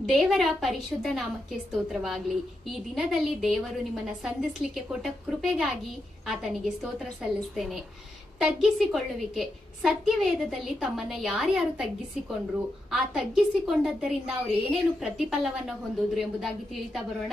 ದೇವರ ಪರಿಶುದ್ಧ ನಾಮಕ್ಕೆ ಸ್ತೋತ್ರವಾಗ್ಲಿ. ಈ ದಿನದಲ್ಲಿ ದೇವರು ನಿಮ್ಮನ್ನ ಸಂಧಿಸ್ಲಿಕ್ಕೆ ಕೊಟ್ಟ ಕೃಪೆಗಾಗಿ ಆತನಿಗೆ ಸ್ತೋತ್ರ ಸಲ್ಲಿಸ್ತೇನೆ. ತಗ್ಗಿಸಿಕೊಳ್ಳುವಿಕೆ. ಸತ್ಯವೇದದಲ್ಲಿ ತಮ್ಮನ್ನ ಯಾರ್ಯಾರು ತಗ್ಗಿಸಿಕೊಂಡ್ರು, ಆ ತಗ್ಗಿಸಿಕೊಂಡದ್ದರಿಂದ ಅವ್ರು ಏನೇನು ಪ್ರತಿಫಲವನ್ನ ಹೊಂದಿದ್ರು ಎಂಬುದಾಗಿ ತಿಳಿತಾ ಬರೋಣ.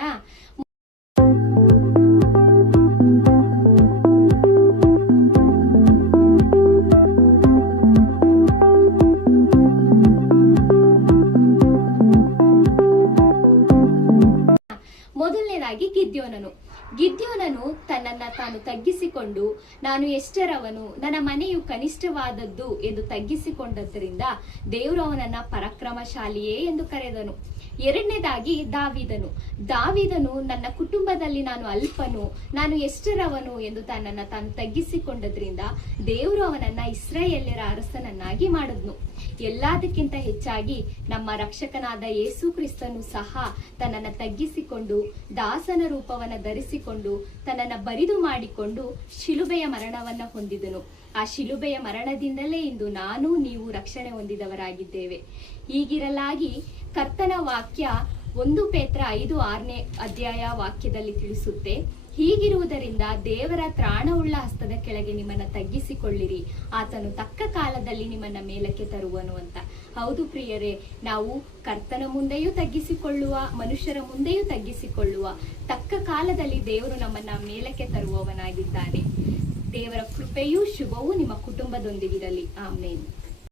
ಮೊದಲನೇದಾಗಿ ಗಿದ್ಯೋನನು ತನ್ನನ್ನ ತಾನು ತಗ್ಗಿಸಿಕೊಂಡು, ನಾನು ಎಷ್ಟರವನು, ನನ್ನ ಮನೆಯು ಕನಿಷ್ಠವಾದದ್ದು ಎಂದು ತಗ್ಗಿಸಿಕೊಂಡದ್ದರಿಂದ ದೇವರು ಅವನನ್ನ ಪರಾಕ್ರಮಶಾಲಿಯೇ ಎಂದು ಕರೆದನು. ಎರಡನೇದಾಗಿ ದಾವೀದನು ನನ್ನ ಕುಟುಂಬದಲ್ಲಿ ನಾನು ಅಲ್ಪನು, ನಾನು ಎಷ್ಟರವನು ಎಂದು ತನ್ನನ್ನ ತಾನು ತಗ್ಗಿಸಿಕೊಂಡದ್ರಿಂದ ದೇವರು ಅವನನ್ನ ಇಸ್ರಾಯೇಲ್ಯರ ಅರಸನನ್ನಾಗಿ ಮಾಡಿದ್ನು. ಎಲ್ಲದಕ್ಕಿಂತ ಹೆಚ್ಚಾಗಿ ನಮ್ಮ ರಕ್ಷಕನಾದ ಯೇಸು ಕ್ರಿಸ್ತನು ಸಹ ತನ್ನನ್ನ ತಗ್ಗಿಸಿಕೊಂಡು ದಾಸನ ರೂಪವನ್ನ ಧರಿಸಿಕೊಂಡು ತನ್ನನ್ನ ಬರಿದು ಮಾಡಿಕೊಂಡು ಶಿಲುಬೆಯ ಮರಣವನ್ನ ಹೊಂದಿದನು. ಆ ಶಿಲುಬೆಯ ಮರಣದಿಂದಲೇ ಇಂದು ನಾನು ನೀವು ರಕ್ಷಣೆ ಹೊಂದಿದವರಾಗಿದ್ದೇವೆ. ಹೀಗಿರಲಾಗಿ ಕರ್ತನ ವಾಕ್ಯ 1 ಪೇತ್ರ 5:6 ಅಧ್ಯಾಯ ವಾಕ್ಯದಲ್ಲಿ ತಿಳಿಸುತ್ತೆ, ಹೀಗಿರುವುದರಿಂದ ದೇವರ ತ್ರಾಣವುಳ್ಳ ಹಸ್ತದ ಕೆಳಗೆ ನಿಮ್ಮನ್ನ ತಗ್ಗಿಸಿಕೊಳ್ಳಿರಿ, ಆತನು ತಕ್ಕ ಕಾಲದಲ್ಲಿ ನಿಮ್ಮನ್ನ ಮೇಲಕ್ಕೆ ತರುವನು ಅಂತ. ಹೌದು ಪ್ರಿಯರೇ, ನಾವು ಕರ್ತನ ಮುಂದೆಯೂ ತಗ್ಗಿಸಿಕೊಳ್ಳುವ, ಮನುಷ್ಯರ ಮುಂದೆಯೂ ತಗ್ಗಿಸಿಕೊಳ್ಳುವ, ತಕ್ಕ ಕಾಲದಲ್ಲಿ ದೇವರು ನಮ್ಮನ್ನ ಮೇಲಕ್ಕೆ ತರುವವನಾಗಿದ್ದಾನೆ. ದೇವರ ಕೃಪೆಯೂ ಶುಭವೂ ನಿಮ್ಮ ಕುಟುಂಬದೊಂದಿಗಿರಲಿ. ಆಮೇನ್.